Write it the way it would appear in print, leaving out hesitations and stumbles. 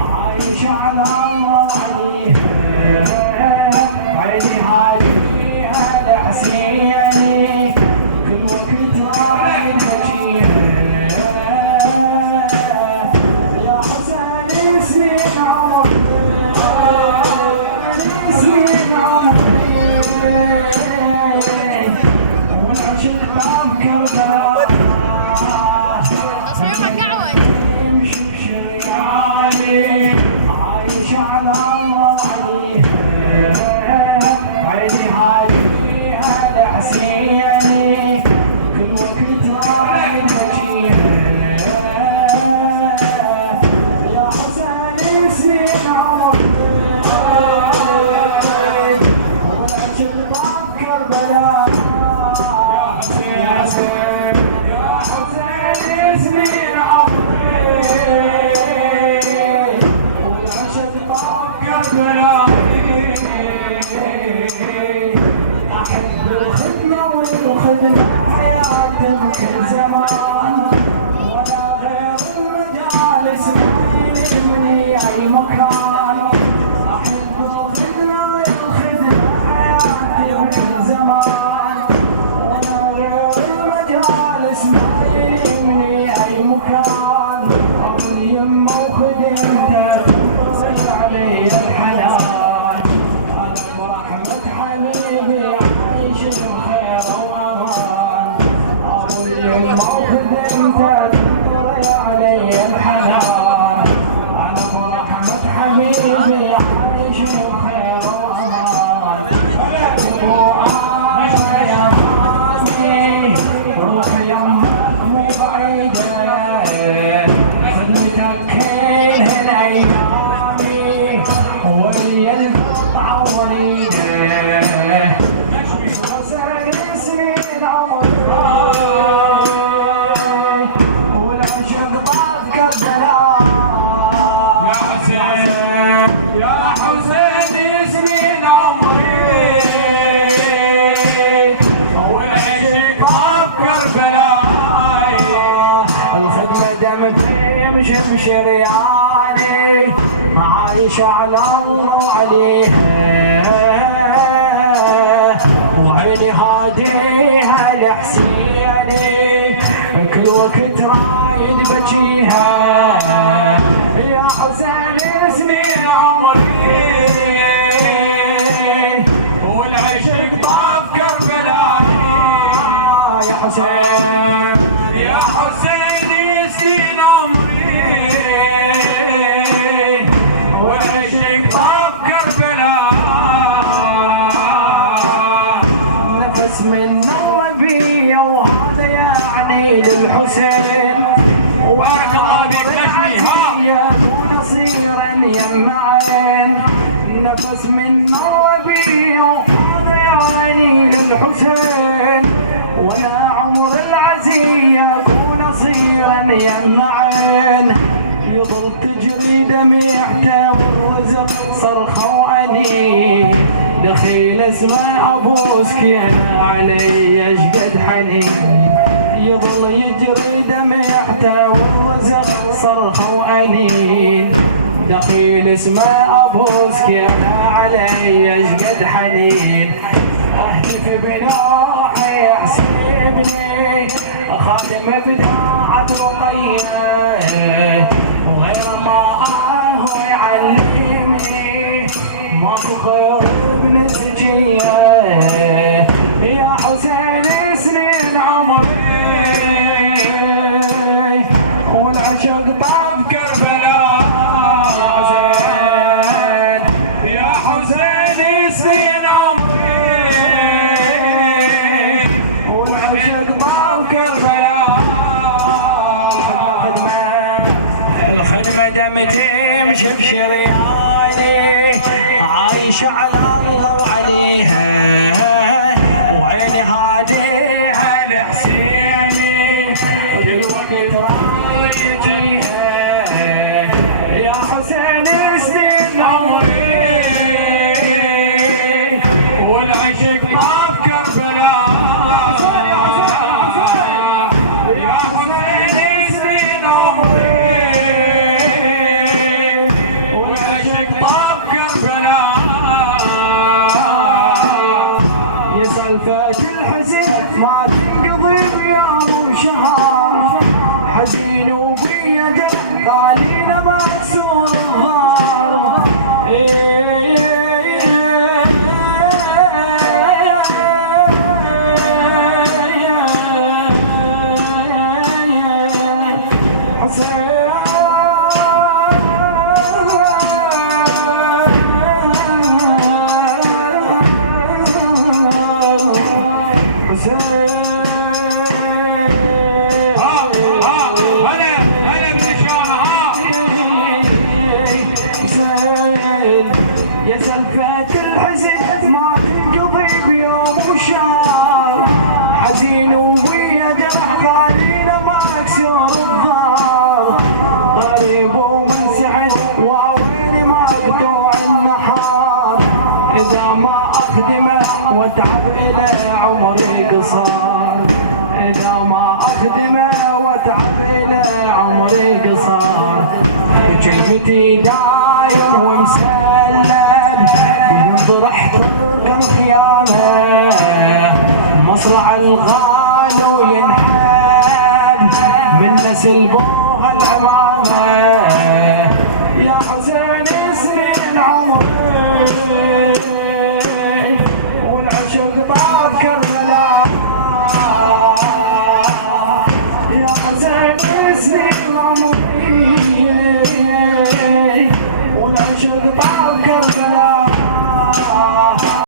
عايش على الله عيني عليها الحسيني كل وقت رايد بجيها يا حسين سنين عمري سنين عمري والعشق باب كربلاء عايش على الله عيني عليها الحسيني كل وقت رايد بجيها يا حسين سنين عمري والعشق باب كربلاء يا حسين يا حسين سنين عمري أحب الخدمة والخدمة حياتي بكل زمان ولا غير المجالس مني أي مكان أحب الخدمة والخدمة حياتي بكل زمان ولا غير المجالس مني أي مكان أبو اليمة وخدمته علي الحنان أنا برحمة حبيبي عايش بخير وأمان أبو اليمة وخدمته تنطري علي الحنان أنا برحمة حبيبي عايش بخير وأمان أبو آخر يا مامي روح يمك مو بعيدة خدمتك كل هالأيام ويا القطعة وريده حسين سنين عمري والعشق بعد كربلاء يا حسين يا حسين سنين عمري والعشق بعد كربلاء الخدمة دمتي يمشي بشرياني عايش على الله عليها وعيني هاديها لحسيني كل وقت رايد بجيها يا حسين سنين عمري والعشق طاف كربلاء يا حسين يا حسين سنين عمري والعشق طاف كربلاء نفس من الربيع وهذا يعني للحسين بارك الله فيك نجمي ها ونصيرا يمعين نفس من الربيع وهذا يعني للحسين ولا عمر العزي يكون صيرا يمعين يضل تجري دميعته والرزق صرخه وانين دخيل اسمه ابو سكينه علي اشقد حنين يضل يجري دميعته والرزق صرخه وانين دخيل اسمه ابو سكينه علي اشقد حنين اهتف بناحي يحسبني خادم بداعة رقيه وغير ما هو يعلمني ماكو خير ابن سجيه يا حسين سنين عمري والعشق طاف كربلاء يا حسين سنين عمري والعشق طاف كربلاء الخدمة دمتي مش بشرياني عايش على الله عليها وعيني هاديها لحسيني كل وقت رايد يجيها يا حسين سنين عمري والعشق طاف كربلاء يا حسين يا سلفة الحزن ما تنقضي بيوم وشهر، حزين وبيا جرح خالينا مكسور الظهر، غريب ومنسعد وويلي مقطوع النحار، إذا ما أخدمه واتعب إلى عمري قصار، إذا ما أخدمه واتعب إلى عمري قصار، بكلمتي داير ومسلم ينظر احترق الخيامة، مصرع الغالي وينحب من نسل بوها العمامة، يا حسيني